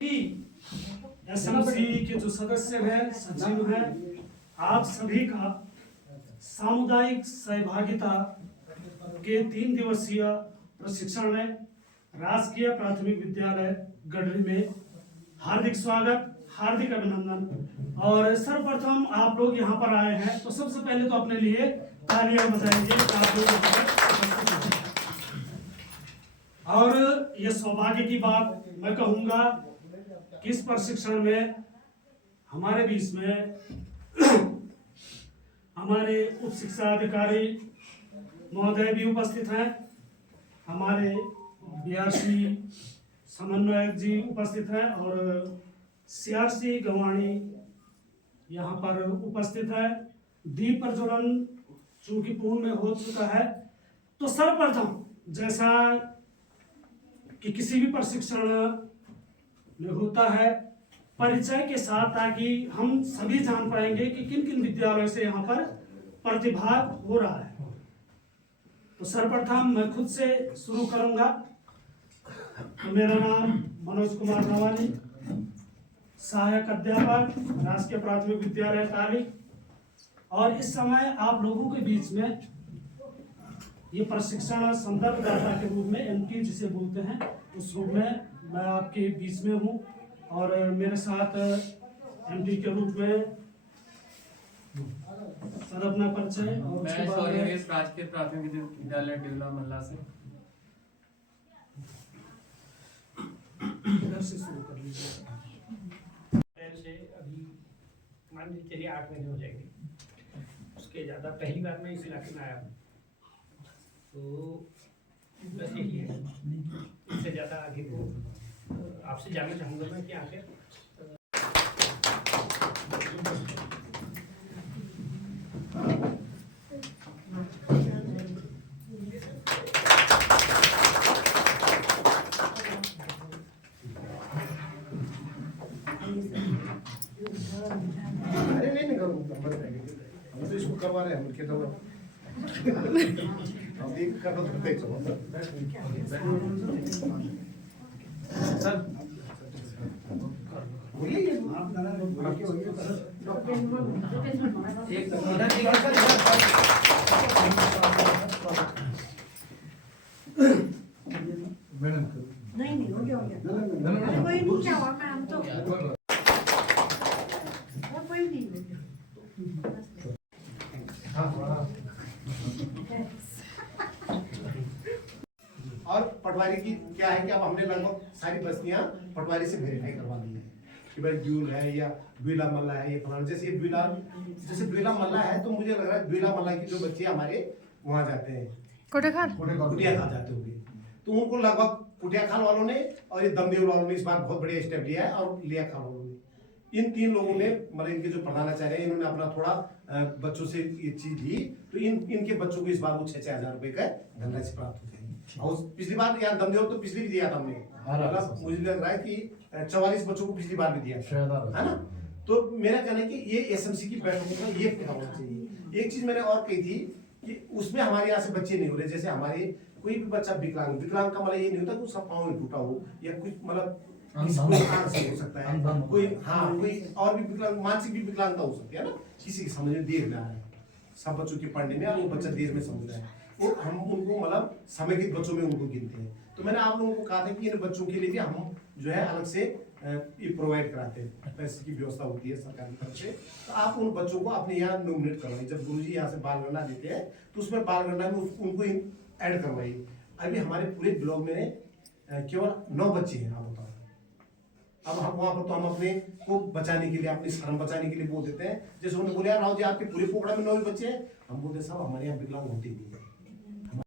SMC के जो सदस्य हैं, सचिव हैं, आप सभी का सामुदायिक सहभागिता के 3 दिवसीय प्रशिक्षण में राजकीय प्राथमिक विद्यालय गढ़ी में हार्दिक स्वागत, हार्दिक अभिनंदन। और सर्वप्रथम आप लोग यहाँ पर आए हैं तो सबसे पहले तो अपने लिए तालियां बजाएंगे आप लोग। और ये सौभाग्य की बात मैं कहूँगा कि इस प्रशिक्षण में हमारे बीच में हमारे उप शिक्षा अधिकारी महोदय भी उपस्थित हैं, हमारे बीआरसी समन्वयक जी उपस्थित हैं और सीआरसी गवाणी यहाँ पर उपस्थित है। दीप प्रज्वलन चूंकि पूर्ण में हो चुका है, तो सर्वप्रथम जैसा कि किसी भी प्रशिक्षण में होता है परिचय के साथ, ताकि हम सभी जान पाएंगे कि किन किन विद्यालयों से यहाँ पर प्रतिभाग हो रहा है। तो सर्वप्रथम मैं खुद से शुरू करूंगा। तो मेरा नाम मनोज कुमार नवानी, सहायक अध्यापक, राजकीय प्राथमिक विद्यालय ताली। और इस समय आप लोगों के बीच में ये प्रशिक्षण संदर्भदाता के रूप में एमटी जिसे बोलते हैं, उस रूप में मैं आपके बीच में हूँ। और मेरे साथ एमटी के रूप में सर अपना परिचय। और मैं राजकीय प्राथमिक विद्यालय टिल्ला मल्ला से इधर से शुरू कर लीजिए। अभी मान लीजिए चलिए 8 महीने हो जाएंगे, उसके ज़्यादा पहली बार मैं इस इलाके में आया हूँ, तो बस यही है। इससे ज़्यादा आगे को आपसे जानना चाहूँगा मैं कि आखिर हम तो इसको करवा रहे हैं, हम कहते हैं हम एक कर दो देख सर बोलिए ये आप बाकी होइए सर एक मैडम नहीं हो गया कोई नहीं, क्या हुआ मैम, तो कोई नहीं। और पटवारी की क्या है कि अब हमने लगभग सारी बस्तियां पटवारी से वेरीफाई करवा दी है कि भाई ड्यूल है या ब्यूला मल्ला है, ये फलाना। जैसे ब्यूला मल्ला है तो मुझे लग रहा है ब्यूला मल्ला की जो बच्चे हमारे वहाँ जाते हैं कुटिया खाल जाते होंगे, तो उनको लगभग कुटिया खाल वालों ने और ये दमदेव वालों ने इस बार बहुत बढ़िया स्टेप लिया है। और लिया खाल वालों ने, इन 3 लोगों ने मतलब इनके जो प्रधानाचार्य है इन्होंने अपना थोड़ा बच्चों से ये चीज ली, तो इनके बच्चों को इस बार वो 6-6 हजार रुपए का धनराशि प्राप्त हो जाएगी। और पिछली बार यहाँ दमदेव तो पिछली भी दिया था हमने, मतलब मुझे लग रहा है कि 44 बच्चों को पिछली बार भी दिया है ना। तो मेरा कहना है कि ये एसएमसी की बैठकों में ये होना चाहिए। एक चीज मैंने और कही थी कि उसमें हमारे यहाँ से बच्चे नहीं हो रहे। जैसे हमारे कोई भी बच्चा विकलांग का मतलब ये नहीं होता कि उसका पाँव टूटा हो या कुछ मतलब हो सकता है, कोई कोई और भी विकलांग, मानसिक भी विकलांगता हो सकती है ना, किसी की समझ में देर में आ रहा है। सब बच्चों के पढ़ने में वो बच्चा देर में समझ रहा है, वो हम उनको मतलब समेकित बच्चों में उनको गिनते हैं। तो मैंने आप लोगों को कहा था कि इन बच्चों के लिए भी हम जो है अलग से ये प्रोवाइड कराते हैं, पैसे की व्यवस्था होती है सरकार की तरफ से। तो आप उन बच्चों को अपने यहाँ नॉमिनेट करवाइए। जब गुरुजी यहाँ से बाल गणना देते हैं तो उसमें बाल गणना में उनको ऐड करवाइए। अभी हमारे पूरे ब्लॉक में केवल 9 बच्चे हैं। आप बताओ, अब हम वहाँ पर तो हम अपने को बचाने के लिए, अपनी शर्म बचाने के लिए बोल देते हैं। जैसे उन्होंने बोले यार राव जी आपके पूरे पोखड़ा में 9 बच्चे हैं, हम बोलते साहब हमारे यहाँ विकलांग होते नहीं है।